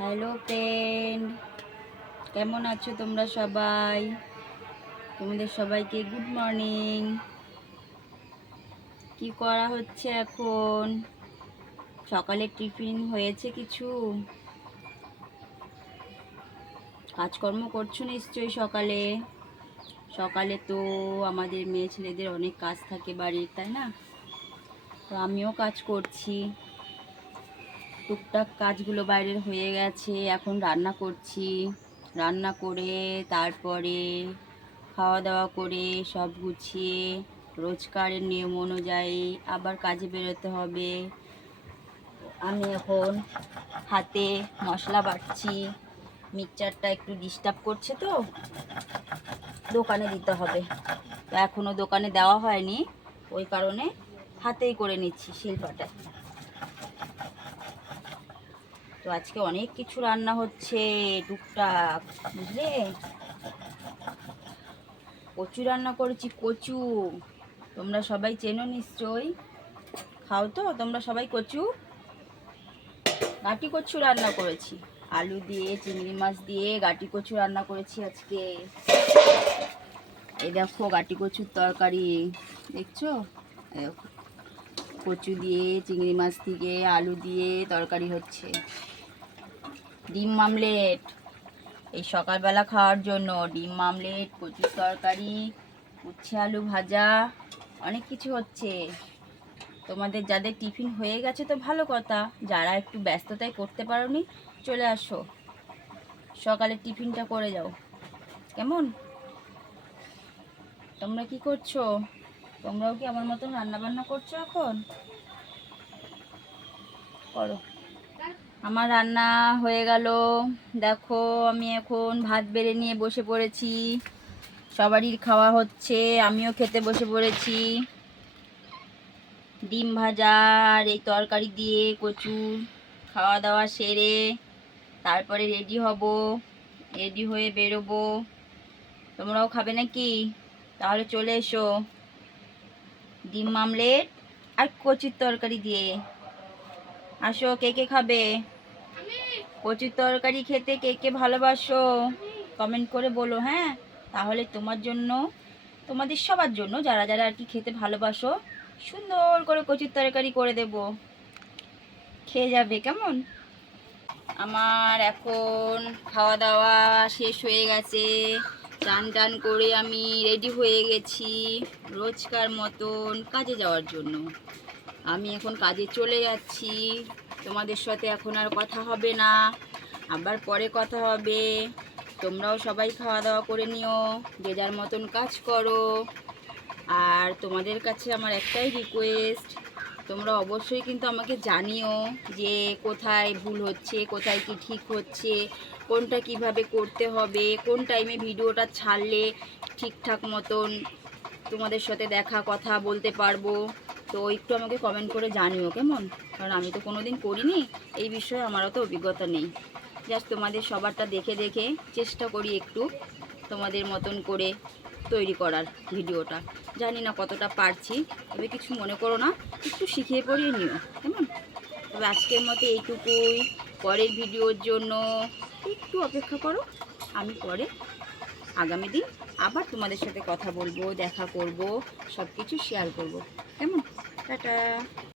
Hello friend, কেমন আছো তোমরা সবাই? তোমাদের সবাইকে গুড মর্নিং। কি করা হচ্ছে এখন? সকালে টিফিন হয়েছে কিছু? কাজকর্ম করছো নিশ্চয়ই সকালে। সকালে তো আমাদের মেয়ে ছেলেদের অনেক কাজ থাকে বাড়ির, তাই না? তো আমিও কাজ করছি। টুকটাক কাজগুলো বাইরের হয়ে গেছে, এখন রান্না করছি। রান্না করে তারপরে খাওয়া দাওয়া করে সব গুছিয়ে রোজকারের নিয়ম অনুযায়ী আবার কাজে বেরোতে হবে। আমি এখন হাতে মশলা বাটছি। মিক্সচারটা একটু ডিস্টার্ব করছে, তো দোকানে দিতে হবে। তো এখনও দোকানে দেওয়া হয়নি, ওই কারণে হাতেই করে নিচ্ছি শিলপাটায়। তো আজকে অনেক কিছু রান্না হচ্ছে টুকটাক, বুঝলে? কচু রান্না করেছি, কচু। তোমরা সবাই চেনো নিশ্চয়ই, খাও তো তোমরা সবাই কচু। গাটি কচু রান্না করেছি, আলু দিয়ে চিংড়ি মাছ দিয়ে গাটি কচু রান্না করেছি আজকে। এই দেখো গাটি কচুর তরকারি, দেখছো? এই দেখো, কচু দিয়ে চিংড়ি মাছ থেকে আলু দিয়ে তরকারি হচ্ছে। ডিম মামলেট, এই সকালবেলা খাওয়ার জন্য ডিম মামলেট, কচুর তরকারি, উচ্ছে আলু ভাজা, অনেক কিছু হচ্ছে। তোমাদের যাদের টিফিন হয়ে গেছে তো ভালো কথা, যারা একটু ব্যস্ততায় করতে পারোনি চলে আসো, সকালে টিফিনটা করে যাও। কেমন? তোমরা কি করছো? তোমরাও কি আমার মতন রান্না বান্না করছো এখন? করো। আমার রান্না হয়ে গেল, দেখো আমি এখন ভাত বেড়ে নিয়ে বসে পড়েছি। সবারই খাওয়া হচ্ছে, আমিও খেতে বসে পড়েছি। ডিম ভাজা আর এই তরকারি দিয়ে কচু খাওয়া দাওয়া সেরে তারপরে রেডি হব, রেডি হয়ে বেরোবো। তোমরাও খাবে নাকি? তাহলে চলে এসো, ডিম মামলেট আর কচুর তরকারি দিয়ে আসো। কে কে খাবে কচুর তরকারি খেতে? কে কে ভালোবাসো কমেন্ট করে বলো, হ্যাঁ? তাহলে তোমার জন্য, তোমাদের সবার জন্য, যারা যারা আর কি খেতে ভালোবাসো, সুন্দর করে কচুর তরকারি করে দেব, খেয়ে যাবে। কেমন? আমার এখন খাওয়া দাওয়া শেষ হয়ে গেছে, চান টান করে আমি রেডি হয়ে গেছি রোজকার মতন কাজে যাওয়ার জন্য। আমি এখন কাজে চলে যাচ্ছি। তোমাদের সাথে এখন আর কথা হবে না, আবার পরে কথা হবে। তোমরাও সবাই খাওয়া দাওয়া করে নিও, যে যার মতন কাজ করো। আর তোমাদের কাছে আমার একটাই রিকোয়েস্ট, তোমরা অবশ্যই কিন্তু আমাকে জানিও যে কোথায় ভুল হচ্ছে, কোথায় কি ঠিক হচ্ছে, কোনটা কিভাবে করতে হবে, কোন টাইমে ভিডিওটা ছাড়লে ঠিকঠাক মতন তোমাদের সাথে দেখা কথা বলতে পারবো। তো একটু আমাকে কমেন্ট করে জানিও, কেমন? কারণ আমি তো কোনো দিন করিনি, এই বিষয়ে আমারও তো অভিজ্ঞতা নেই। জাস্ট তোমাদের সবারটা দেখে দেখে চেষ্টা করি একটু তোমাদের মতন করে তৈরি করার ভিডিওটা। জানি না কতটা পারছি, তবে কিছু মনে করো না, একটু শিখিয়ে পড়িয়ে নিও, কেমন? তবে আজকের মতো এইটুকুই। পরের ভিডিওর জন্য একটু অপেক্ষা করো, আমি পরে আগামী দিন আবার তোমাদের সাথে কথা বলবো, দেখা করব, সব কিছু শেয়ার করব, কেমন? টাটা।